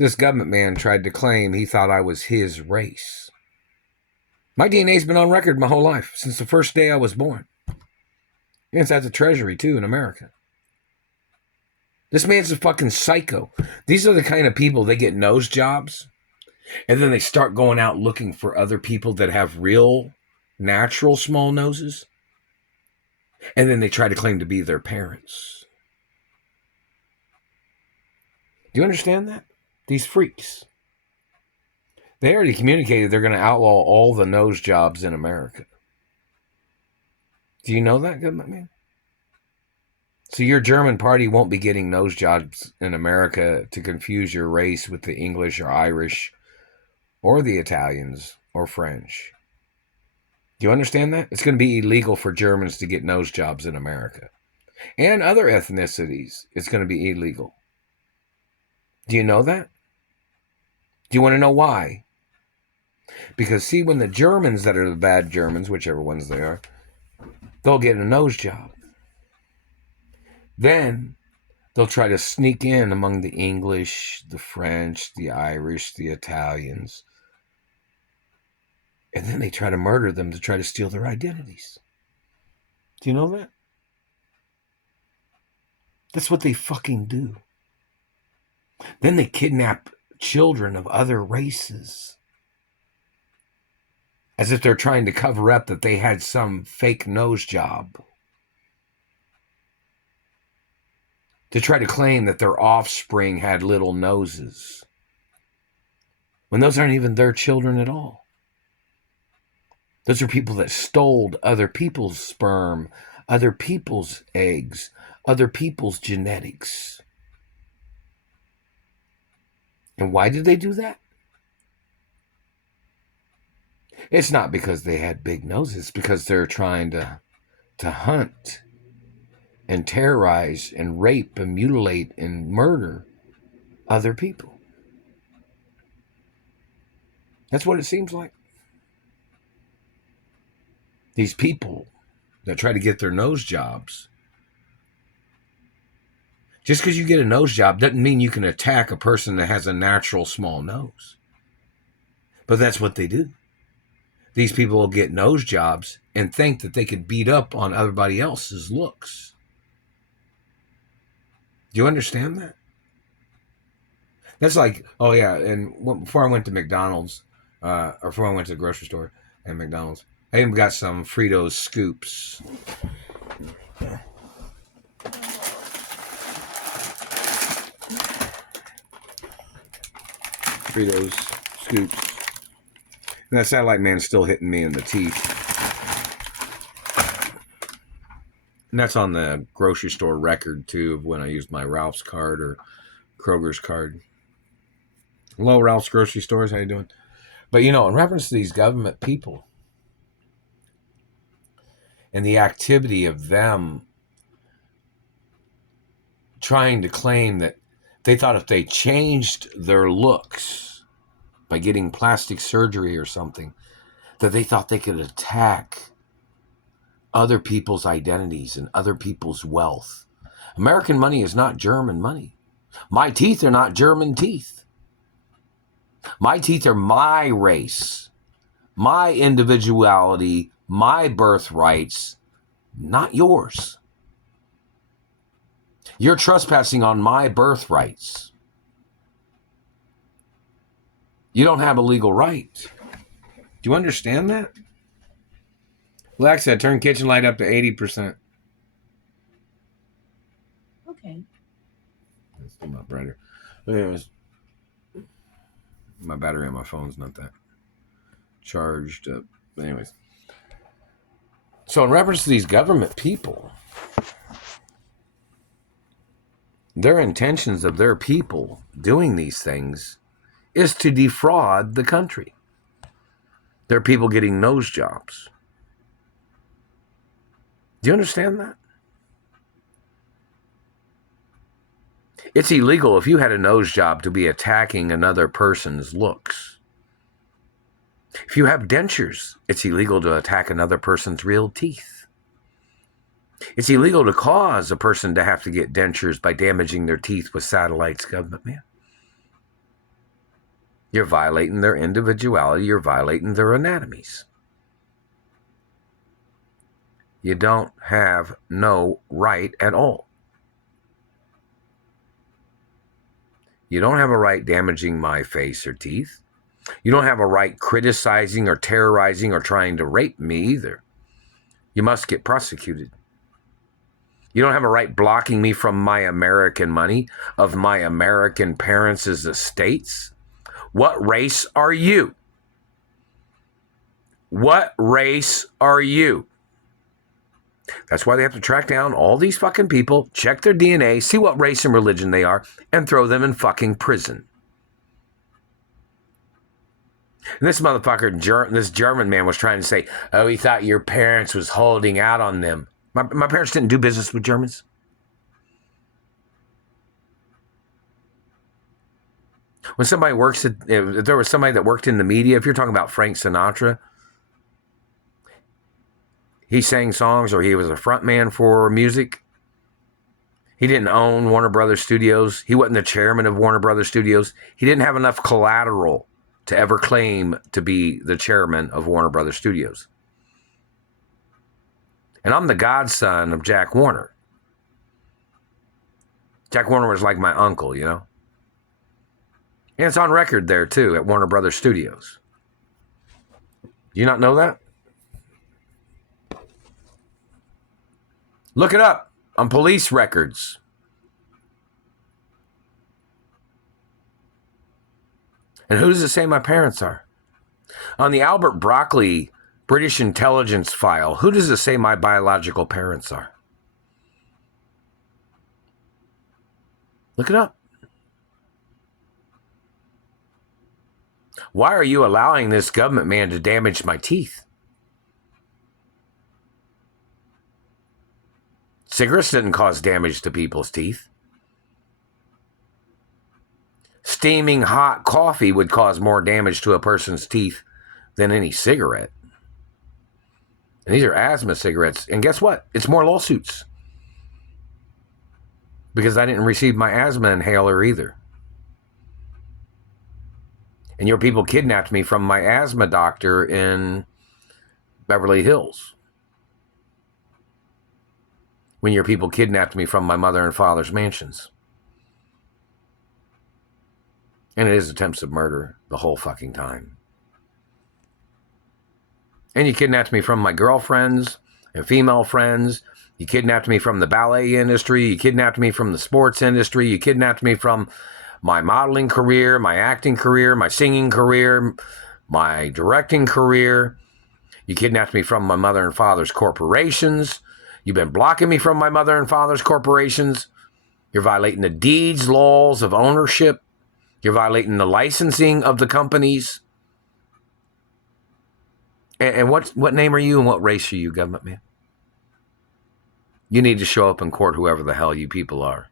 This government man tried to claim he thought I was his race. My DNA's been on record my whole life, since the first day I was born. And it's at the Treasury, too, in America. This man's a fucking psycho. These are the kind of people, they get nose jobs, and then they start going out looking for other people that have real, natural small noses, and then they try to claim to be their parents. Do you understand that? These freaks. They already communicated they're going to outlaw all the nose jobs in America. Do you know that, government man? So your German party won't be getting nose jobs in America to confuse your race with the English or Irish or the Italians or French. Do you understand that? It's going to be illegal for Germans to get nose jobs in America. And other ethnicities, it's going to be illegal. Do you know that? Do you want to know why? Because, see, when the Germans that are the bad Germans, whichever ones they are, they'll get a nose job. Then they'll try to sneak in among the English, the French, the Irish, the Italians. And then they try to murder them to try to steal their identities. Do you know that? That's what they fucking do. Then they kidnap children of other races, as if they're trying to cover up that they had some fake nose job, to try to claim that their offspring had little noses, when those aren't even their children at all. Those are people that stole other people's sperm, other people's eggs, other people's genetics. And why did they do that? It's not because they had big noses. It's because they're trying to hunt and terrorize and rape and mutilate and murder other people. That's what it seems like. These people that try to get their nose jobs. Just because you get a nose job doesn't mean you can attack a person that has a natural small nose. But that's what they do. These people will get nose jobs and think that they could beat up on everybody else's looks. Do you understand that? That's like, oh yeah, and before I went to McDonald's, or before I went to the grocery store and McDonald's, I even got some Fritos scoops. Fritos scoops. And that satellite man's still hitting me in the teeth. And that's on the grocery store record, too, of when I used my Ralph's card or Kroger's card. Hello, Ralph's grocery stores. How you doing? But, you know, in reference to these government people and the activity of them trying to claim that they thought if they changed their looks by getting plastic surgery or something, that they thought they could attack other people's identities and other people's wealth. American money is not German money. My teeth are not German teeth. My teeth are my race, my individuality, my birthrights, not yours. You're trespassing on my birthrights. You don't have a legal right. Do you understand that? Alexa, turn kitchen light up to 80%. Okay. It's still not brighter. Anyways, my battery on my phone's not that charged up. Anyways. So in reference to these government people, their intentions of their people doing these things is to defraud the country. They're people getting nose jobs. Do you understand that? It's illegal if you had a nose job to be attacking another person's looks. If you have dentures, it's illegal to attack another person's real teeth. It's illegal to cause a person to have to get dentures by damaging their teeth with satellites, government man. You're violating their individuality. You're violating their anatomies. You don't have no right at all. You don't have a right damaging my face or teeth. You don't have a right criticizing or terrorizing or trying to rape me either. You must get prosecuted. You don't have a right blocking me from my American money of my American parents' estates. What race are you? What race are you? That's why they have to track down all these fucking people, check their DNA, see what race and religion they are, and throw them in fucking prison. And this motherfucker, this German man was trying to say, oh, he thought your parents was holding out on them. My parents didn't do business with Germans. When somebody works at, if there was somebody that worked in the media, if you're talking about Frank Sinatra, he sang songs or he was a front man for music. He didn't own Warner Brothers Studios. He wasn't the chairman of Warner Brothers Studios. He didn't have enough collateral to ever claim to be the chairman of Warner Brothers Studios. And I'm the godson of Jack Warner. Jack Warner was like my uncle, you know? And it's on record there, too, at Warner Brothers Studios. Do you not know that? Look it up on police records. And who does it say my parents are? On the Albert Broccoli British intelligence file, who does it say my biological parents are? Look it up. Why are you allowing this government man to damage my teeth? Cigarettes didn't cause damage to people's teeth. Steaming hot coffee would cause more damage to a person's teeth than any cigarette. And these are asthma cigarettes. And guess what? It's more lawsuits. Because I didn't receive my asthma inhaler either. And your people kidnapped me from my asthma doctor in Beverly Hills. When your people kidnapped me from my mother and father's mansions. And it is attempts of murder the whole fucking time. And you kidnapped me from my girlfriends and female friends. You kidnapped me from the ballet industry. You kidnapped me from the sports industry. You kidnapped me from my modeling career, my acting career, my singing career, my directing career. You kidnapped me from my mother and father's corporations. You've been blocking me from my mother and father's corporations. You're violating the deeds, laws of ownership. You're violating the licensing of the companies. And what name are you and what race are you, government man? You need to show up in court, whoever the hell you people are.